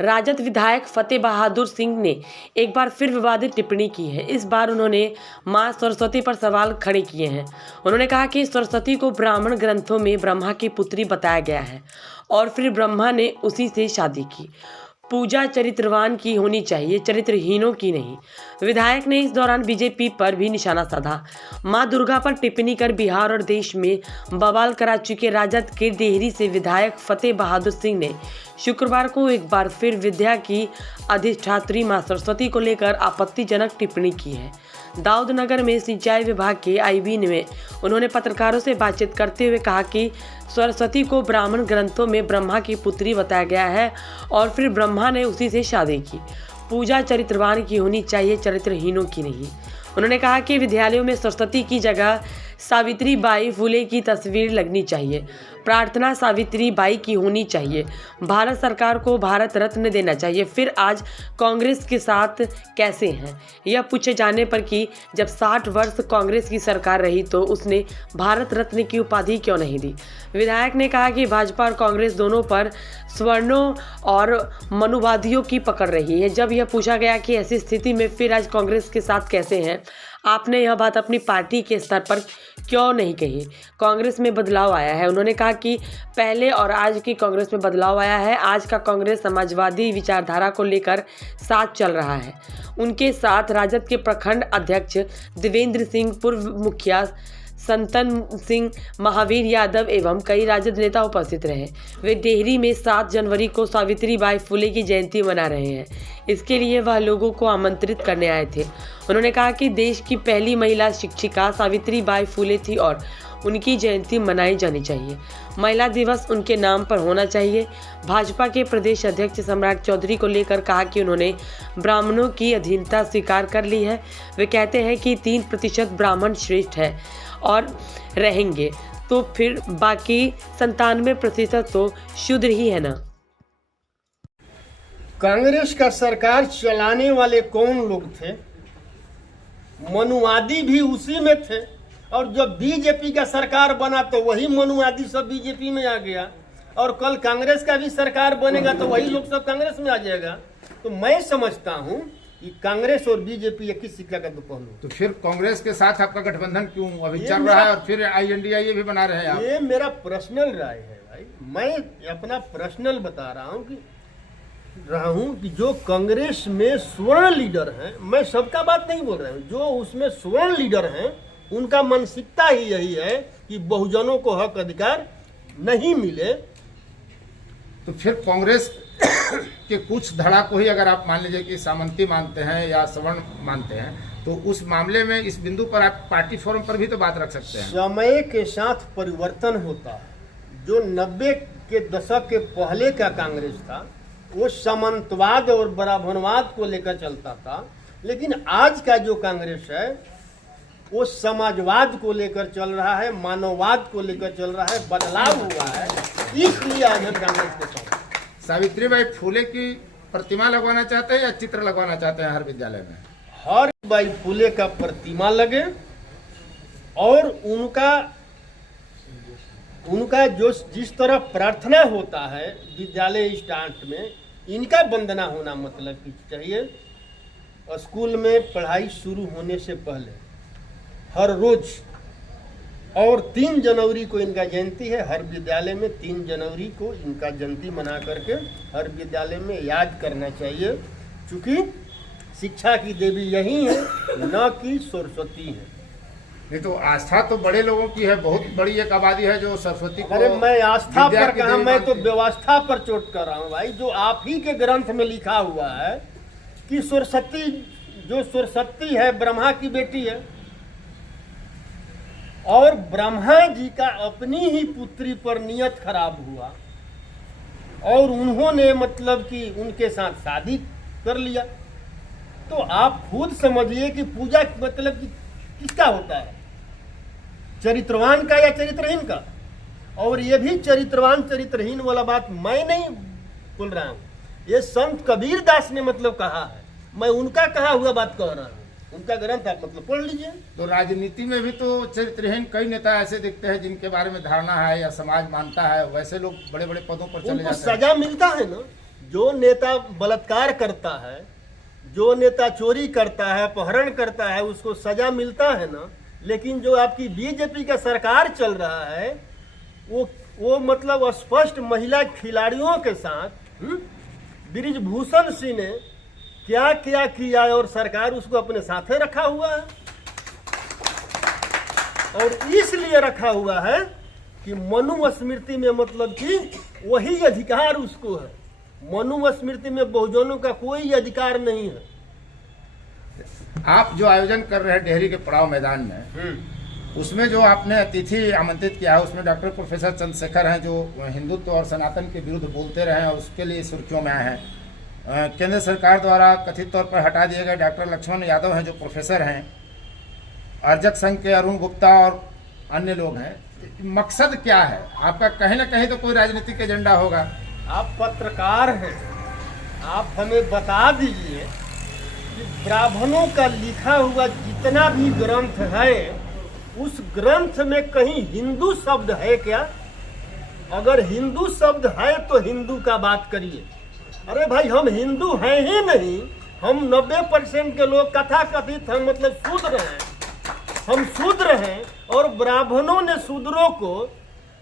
राजद विधायक फतेह बहादुर सिंह ने एक बार फिर विवादित टिप्पणी की है। इस बार उन्होंने मां सरस्वती पर सवाल खड़े किए हैं। उन्होंने कहा कि सरस्वती को ब्राह्मण ग्रंथों में ब्रह्मा की पुत्री बताया गया है और फिर ब्रह्मा ने उसी से शादी की। पूजा चरित्रवान की होनी चाहिए, चरित्रहीनों की नहीं। विधायक ने इस दौरान बीजेपी पर भी निशाना साधा। मां दुर्गा पर टिप्पणी कर बिहार और देश में बवाल करा चुके राजद के डेहरी से विधायक फतेह बहादुर सिंह ने शुक्रवार को एक बार फिर विद्या की अधिष्ठात्री मां सरस्वती को लेकर आपत्तिजनक टिप्पणी की है। दाऊदनगर में सिंचाई विभाग के आईबी में उन्होंने पत्रकारों से बातचीत करते हुए कहा कि सरस्वती को ब्राह्मण ग्रंथों में ब्रह्मा की पुत्री बताया गया है और फिर ब्रह्मा ने उसी से शादी की। पूजा चरित्रवान की होनी चाहिए, चरित्रहीनों की नहीं। उन्होंने कहा कि विद्यालयों में सरस्वती की जगह सावित्री बाई फुले की तस्वीर लगनी चाहिए। प्रार्थना सावित्री बाई की होनी चाहिए। भारत सरकार को भारत रत्न देना चाहिए। फिर आज कांग्रेस के साथ कैसे हैं, यह पूछे जाने पर कि जब 60 वर्ष कांग्रेस की सरकार रही तो उसने भारत रत्न की उपाधि क्यों नहीं दी। विधायक ने कहा कि भाजपा और कांग्रेस दोनों पर सवर्णों और मनुवादियों की पकड़ रही है। जब यह पूछा गया कि ऐसी स्थिति में फिर आज कांग्रेस के साथ कैसे हैं, आपने यह बात अपनी पार्टी के स्तर पर क्यों नहीं कही। कांग्रेस में बदलाव आया है। उन्होंने कहा कि पहले और आज की कांग्रेस में बदलाव आया है। आज का कांग्रेस समाजवादी विचारधारा को लेकर साथ चल रहा है। उनके साथ राजद के प्रखंड अध्यक्ष देवेंद्र सिंह, पूर्व मुखिया संतन सिंह, महावीर यादव एवं कई राजद नेता उपस्थित रहे। वे डेहरी में 7 जनवरी को सावित्री बाई फुले की जयंती मना रहे हैं। इसके लिए वह लोगों को आमंत्रित करने आए थे। उन्होंने कहा कि देश की पहली महिला शिक्षिका सावित्री बाई फुले थी और उनकी जयंती मनाई जानी चाहिए। महिला दिवस उनके नाम पर होना चाहिए। भाजपा के प्रदेश अध्यक्ष सम्राट चौधरी को लेकर कहा कि उन्होंने ब्राह्मणों की अधीनता स्वीकार कर ली है। वे कहते हैं कि 3% ब्राह्मण श्रेष्ठ है और रहेंगे, तो फिर बाकी 97% तो शूद्र ही है ना। कांग्रेस का सरकार चलाने वाले कौन लोग थे? मनुवादी भी उसी में थे और जब बीजेपी का सरकार बना तो वही मनुवादी सब बीजेपी में आ गया और कल कांग्रेस का भी सरकार बनेगा तो वही लोग सब कांग्रेस में आ जाएगा। तो मैं समझता हूं कि कांग्रेस और बीजेपी एक ही सिक्का का दो पहलू। तो फिर कांग्रेस के साथ आपका गठबंधन क्यों अभी चल रहा है और फिर INDIA भी बना रहे हैं आप? ये मेरा पर्सनल राय है भाई, मैं अपना पर्सनल बता रहा हूँ कि जो कांग्रेस में स्वर्ण लीडर हैं, मैं सबका बात नहीं बोल रहा हूँ, जो उसमें स्वर्ण लीडर हैं उनका मानसिकता ही यही है कि बहुजनों को हक अधिकार नहीं मिले। तो फिर कांग्रेस के कुछ धड़ा को ही अगर आप मान लीजिए कि सामंती मानते हैं या सवर्ण मानते हैं तो उस मामले में इस बिंदु पर आप पार्टी फोरम पर भी तो बात रख सकते हैं। समय के साथ परिवर्तन होता है। जो 90 के दशक के पहले का कांग्रेस था वो सामंतवाद और ब्राह्मणवाद को लेकर चलता था, लेकिन आज का जो कांग्रेस है वो समाजवाद को लेकर चल रहा है, मानववाद को लेकर चल रहा है। बदलाव हुआ है, इसलिए आज हम कांग्रेस के साथ। सावित्रीबाई फुले की प्रतिमा लगवाना चाहते हैं या चित्र लगवाना चाहते हैं हर विद्यालय में? हर बाई फुले का प्रतिमा लगे और उनका जो जिस तरह प्रार्थना होता है विद्यालय स्टार्ट में, इनका वंदना होना मतलब की चाहिए। स्कूल में पढ़ाई शुरू होने से पहले हर रोज, और 3 जनवरी को इनका जयंती है। हर विद्यालय में 3 जनवरी को इनका जयंती मना करके हर विद्यालय में याद करना चाहिए, क्योंकि शिक्षा की देवी यही है, न कि सरस्वती है। नहीं तो आस्था तो बड़े लोगों की है, बहुत बड़ी एक आबादी है जो सरस्वती को। अरे मैं आस्था पर कहा, मैं तो व्यवस्था पर चोट कर रहा हूँ भाई। जो आप ही के ग्रंथ में लिखा हुआ है कि सरस्वती, जो सरस्वती है ब्रह्मा की बेटी है और ब्रह्मा जी का अपनी ही पुत्री पर नियत खराब हुआ और उन्होंने मतलब कि उनके साथ शादी कर लिया। तो आप खुद समझिए कि पूजा मतलब कि किसका होता है, चरित्रवान का या चरित्रहीन का। और ये भी चरित्रवान चरित्रहीन वाला बात मैं नहीं बोल रहा हूँ, ये संत कबीर दास ने मतलब कहा है, मैं उनका कहा हुआ बात कह रहा हूँ। उनका ग्रंथ आप मतलब पढ़ लीजिए। तो राजनीति में भी तो चरित्रहीन कई नेता ऐसे दिखते हैं जिनके बारे में धारणा है या समाज मानता है, वैसे लोग बड़े बड़े पदों पर चले जाते हैं। सजा मिलता है ना, जो नेता बलात्कार करता है, जो नेता चोरी करता है, अपहरण करता है, उसको सजा मिलता है ना। लेकिन जो आपकी बीजेपी का सरकार चल रहा है वो मतलब स्पष्ट महिला खिलाड़ियों के साथ ब्रिजभूषण सिंह ने क्या क्या किया और सरकार उसको अपने साथे रखा हुआ है। और इसलिए रखा हुआ है कि मनुस्मृति में मतलब कि वही अधिकार उसको है। मनुस्मृति में बहुजनों का कोई अधिकार नहीं है। आप जो आयोजन कर रहे हैं डेहरी के पड़ाव मैदान में, उसमें जो आपने अतिथि आमंत्रित किया है उसमें डॉक्टर प्रोफेसर चंद्रशेखर हैं जो हिंदुत्व और सनातन के विरुद्ध बोलते रहे और उसके लिए सुर्खियों में आए हैं। केंद्र सरकार द्वारा कथित तौर पर हटा दिए गए डॉक्टर लक्ष्मण यादव हैं जो प्रोफेसर हैं, अर्जक संघ के अरुण गुप्ता और अन्य लोग हैं। मकसद क्या है आपका? कहीं ना कहीं तो कोई राजनीतिक एजेंडा होगा। आप पत्रकार हैं, आप हमें बता दीजिए कि ब्राह्मणों का लिखा हुआ जितना भी ग्रंथ है उस ग्रंथ में कहीं हिंदू शब्द है क्या? अगर हिंदू शब्द है तो हिंदू का बात करिए। अरे भाई, हम हिंदू हैं ही नहीं, हम 90% के लोग कथा कथित हम मतलब शूद्र हैं। हम शूद्र हैं और ब्राह्मणों ने शूद्रों को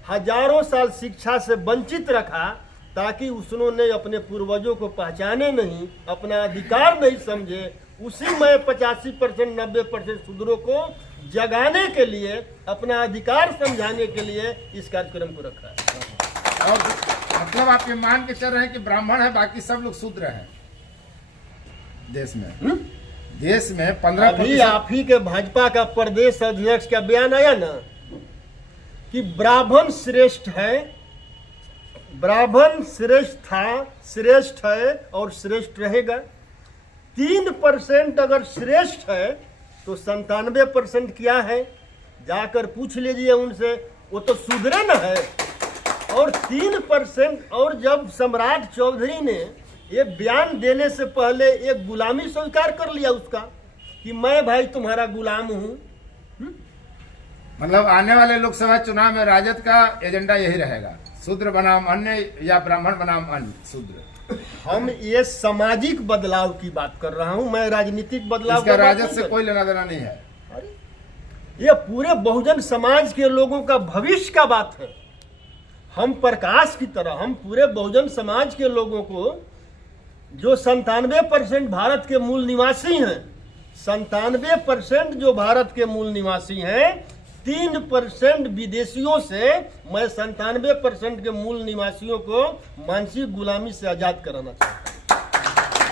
हजारों साल शिक्षा से वंचित रखा ताकि उन्होंने अपने पूर्वजों को पहचाने नहीं, अपना अधिकार नहीं समझे। उसी में 85% 90% शूद्रों को जगाने के लिए, अपना अधिकार समझाने के लिए इस कार्यक्रम को रखा है। और मतलब आप ये मान के चल रहे हैं कि ब्राह्मण है, बाकी सब लोग शूद्र हैं देश में? देश में 15%। अभी आप ही के भाजपा का प्रदेश अध्यक्ष का बयान आया ना कि ब्राह्मण श्रेष्ठ है, ब्राह्मण श्रेष्ठ था, श्रेष्ठ है और श्रेष्ठ रहेगा। 3% अगर श्रेष्ठ है तो 97% क्या है? जाकर पूछ लीजिए उनसे, वो तो शूद्र न है। और 3% और जब सम्राट चौधरी ने ये बयान देने से पहले एक गुलामी स्वीकार कर लिया उसका कि मैं भाई तुम्हारा गुलाम हूं। मतलब आने वाले लोकसभा चुनाव में राजद का एजेंडा यही रहेगा, शूद्र बनाम अन्य या ब्राह्मण बनाम अन्य शूद्र। हम ये सामाजिक बदलाव की बात कर रहा हूं, मैं राजनीतिक बदलाव इसका राजद से कोई लेना देना नहीं है। अरे ये पूरे बहुजन समाज के लोगों का भविष्य का बात है। हम प्रकाश की तरह हम पूरे बहुजन समाज के लोगों को जो 97% भारत के मूल निवासी हैं, 97% जो भारत के मूल निवासी हैं, 3% विदेशियों से मैं 97% के मूल निवासियों को मानसिक गुलामी से आजाद कराना चाहता हूं।